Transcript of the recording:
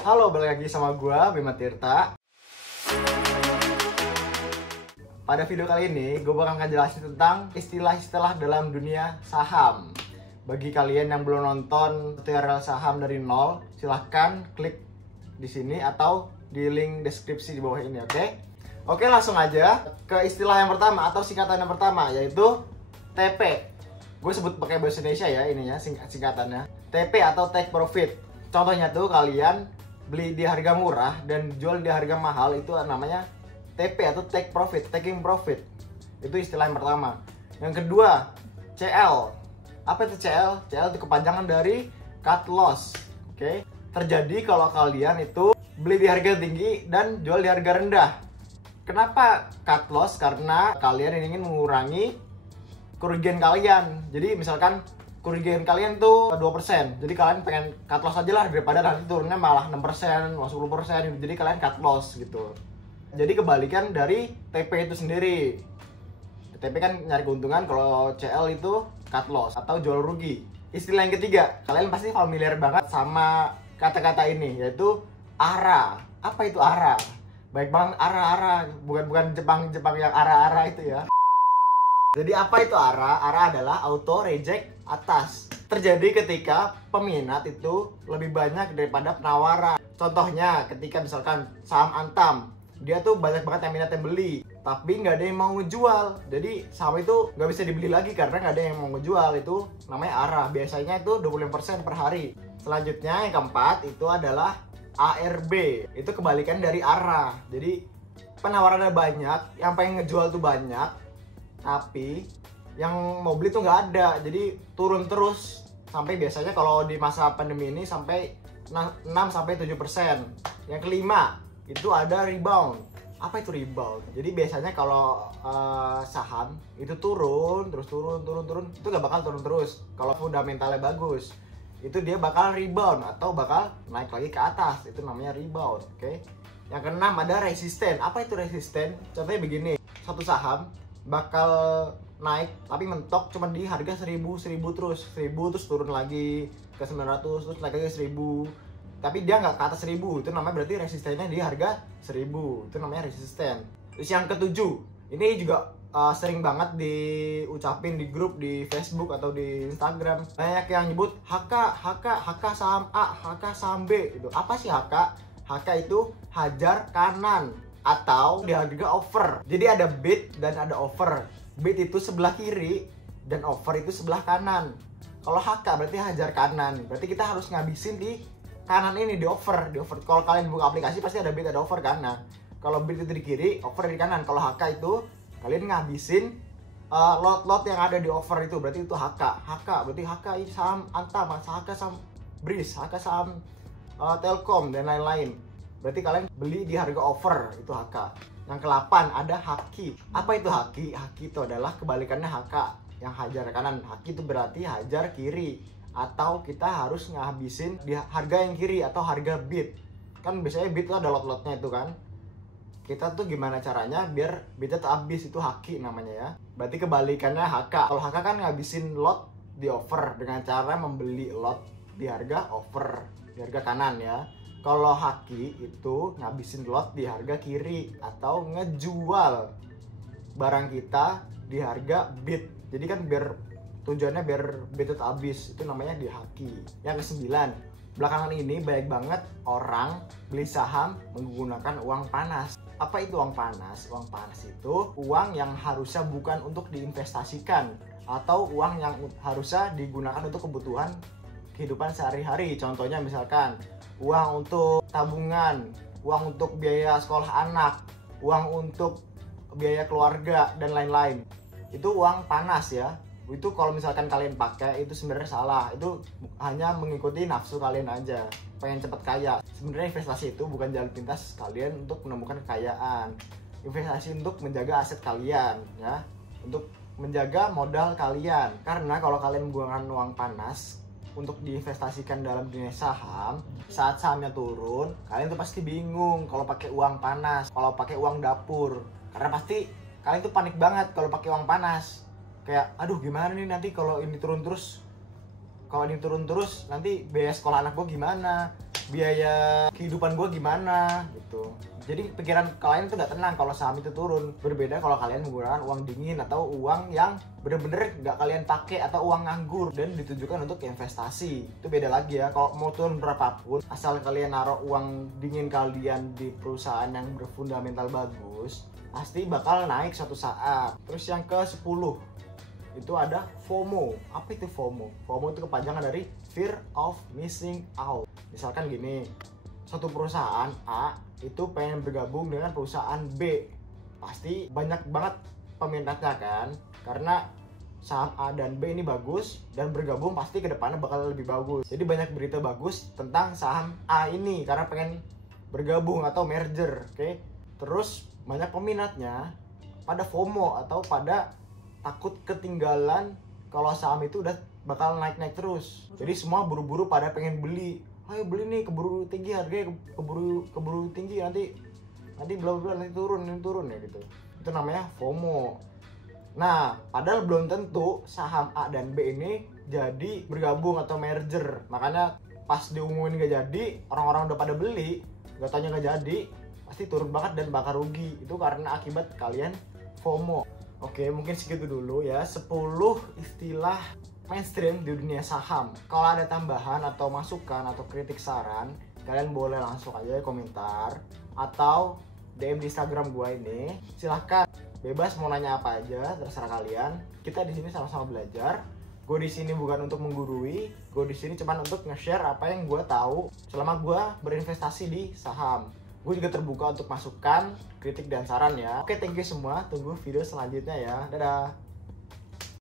Halo, balik lagi sama gua Bima Tirta. Pada video kali ini, gue bakal ngejelasin tentang istilah-istilah dalam dunia saham. Bagi kalian yang belum nonton tutorial saham dari nol, silahkan klik di sini atau di link deskripsi di bawah ini, oke? Oke, langsung aja ke istilah yang pertama atau singkatan yang pertama, yaitu TP. Gue sebut pakai bahasa Indonesia ya ininya, singkatannya. TP atau take profit. Contohnya tuh kalian beli di harga murah dan jual di harga mahal, itu namanya TP atau take profit, taking profit. Itu istilah yang pertama. Yang kedua, CL. Apa itu CL? CL itu kepanjangan dari cut loss. Oke. Terjadi kalau kalian itu beli di harga tinggi dan jual di harga rendah. Kenapa cut loss? Karena kalian ingin mengurangi kerugian kalian. Jadi misalkan kerugian kalian tuh 2%. Jadi kalian pengen cut loss aja lah daripada nanti turunnya malah 6%, malah 10%. Jadi kalian cut loss gitu. Jadi kebalikan dari TP itu sendiri. TP kan nyari keuntungan, kalau CL itu cut loss atau jual rugi. Istilah yang ketiga, kalian pasti familiar banget sama kata-kata ini, yaitu ARA. Apa itu ARA? Baik banget, ARA. Bukan Jepang yang ARA itu ya. Jadi apa itu ARA? ARA adalah auto reject atas. Terjadi ketika peminat itu lebih banyak daripada penawaran. Contohnya ketika misalkan saham Antam, dia tuh banyak banget yang minat yang beli, tapi nggak ada yang mau ngejual. Jadi saham itu nggak bisa dibeli lagi karena nggak ada yang mau ngejual. Itu namanya ARA. Biasanya itu 25% per hari. Selanjutnya yang keempat itu adalah ARB. Itu kebalikan dari ARA. Jadi penawarannya banyak, yang pengen ngejual tuh banyak, tapi yang mau beli tuh nggak ada. Jadi turun terus sampai biasanya kalau di masa pandemi ini sampai 6-7%. Yang kelima itu ada rebound. Apa itu rebound? Jadi biasanya kalau saham itu turun itu nggak bakal turun terus. Kalau fundamentalnya bagus, itu dia bakal rebound atau bakal naik lagi ke atas. Itu namanya rebound, oke? Yang keenam ada resisten. Apa itu resisten? Contohnya begini, satu saham bakal naik tapi mentok cuma di harga 1000 terus turun lagi ke 900, terus naik lagi 1000, tapi dia nggak ke atas 1000. Itu namanya berarti resistennya di harga 1000. Itu namanya resisten. Terus yang ketujuh, ini juga sering banget diucapin di grup di Facebook atau di Instagram. Banyak yang nyebut HK saham A, HK saham B. Itu apa sih HK? HK itu hajar kanan atau di harga over. Jadi ada bid dan ada over. Bid itu sebelah kiri dan over itu sebelah kanan. Kalau HK berarti hajar kanan. Berarti kita harus ngabisin di kanan ini, di over. Kalau kalian buka aplikasi pasti ada bid ada over kan. Nah, kalau bid itu di kiri, over di kanan. Kalau HK itu kalian ngabisin lot yang ada di over itu, berarti itu HK. HK berarti HK saham Antam, HK saham Breeze, HK saham Telkom dan lain-lain. Berarti kalian beli di harga over, itu HK. Yang ke-8 ada haki. Apa itu haki? Haki itu adalah kebalikannya HK, yang hajar kanan. Haki itu berarti hajar kiri, atau kita harus ngabisin di harga yang kiri atau harga bid. Kan biasanya bid itu ada lot-lotnya itu kan. Kita tuh gimana caranya biar bidnya tuh habis, itu haki namanya ya. Berarti kebalikannya HK. Kalau HK kan ngabisin lot di over dengan cara membeli lot di harga over, di harga kanan ya. Kalau haki itu ngabisin lot di harga kiri atau ngejual barang kita di harga bid. Jadi kan biar tujuannya biar bid itu habis, itu namanya di haki. Yang ke-9, belakangan ini banyak banget orang beli saham menggunakan uang panas. Apa itu uang panas? Uang panas itu uang yang harusnya bukan untuk diinvestasikan atau uang yang harusnya digunakan untuk kebutuhan kehidupan sehari-hari. Contohnya misalkan uang untuk tabungan, uang untuk biaya sekolah anak, uang untuk biaya keluarga, dan lain-lain. Itu uang panas ya. Itu kalau misalkan kalian pakai, itu sebenarnya salah. Itu hanya mengikuti nafsu kalian aja, pengen cepet kaya. Sebenarnya investasi itu bukan jalan pintas kalian untuk menemukan kekayaan. Investasi untuk menjaga aset kalian ya, untuk menjaga modal kalian. Karena kalau kalian menggunakan uang panas untuk diinvestasikan dalam dunia saham, saat sahamnya turun, kalian tuh pasti bingung kalau pakai uang panas, kalau pakai uang dapur. Karena pasti kalian tuh panik banget kalau pakai uang panas. Kayak, aduh gimana nih nanti kalau ini turun terus nanti biaya sekolah anak gue gimana, biaya kehidupan gue gimana gitu. Jadi pikiran kalian itu nggak tenang kalau saham itu turun. Berbeda kalau kalian menggunakan uang dingin atau uang yang bener-bener nggak kalian pakai, atau uang nganggur dan ditujukan untuk investasi. Itu beda lagi ya. Kalau mau turun berapapun, asal kalian naruh uang dingin kalian di perusahaan yang berfundamental bagus, pasti bakal naik suatu saat. Terus yang ke-10 itu ada FOMO. Apa itu FOMO? FOMO itu kepanjangan dari Fear of Missing Out. Misalkan gini, suatu perusahaan A itu pengen bergabung dengan perusahaan B, pasti banyak banget peminatnya kan, karena saham A dan B ini bagus dan bergabung pasti kedepannya bakal lebih bagus. Jadi banyak berita bagus tentang saham A ini karena pengen bergabung atau merger, oke? Terus banyak peminatnya pada FOMO atau pada takut ketinggalan kalau saham itu udah bakal naik-naik terus. Jadi semua buru-buru pada pengen beli. Ayo beli nih, keburu tinggi harganya, keburu tinggi, nanti bla bla nanti turun ya gitu. Itu namanya FOMO. Nah, padahal belum tentu saham A dan B ini jadi bergabung atau merger. Makanya pas diumumin gak jadi, orang-orang udah pada beli, gak tanya gak jadi, pasti turun banget dan bakal rugi. Itu karena akibat kalian FOMO. Oke, mungkin segitu dulu ya, 10 istilah mainstream di dunia saham. Kalau ada tambahan atau masukan atau kritik saran, kalian boleh langsung aja komentar atau DM di Instagram gua ini. Silahkan, bebas mau nanya apa aja, terserah kalian. Kita di sini sama-sama belajar. Gue di sini bukan untuk menggurui, gue di sini cuma untuk nge-share apa yang gue tahu selama gue berinvestasi di saham. Gue juga terbuka untuk masukan, kritik dan saran ya. Oke, thank you semua. Tunggu video selanjutnya ya. Dadah.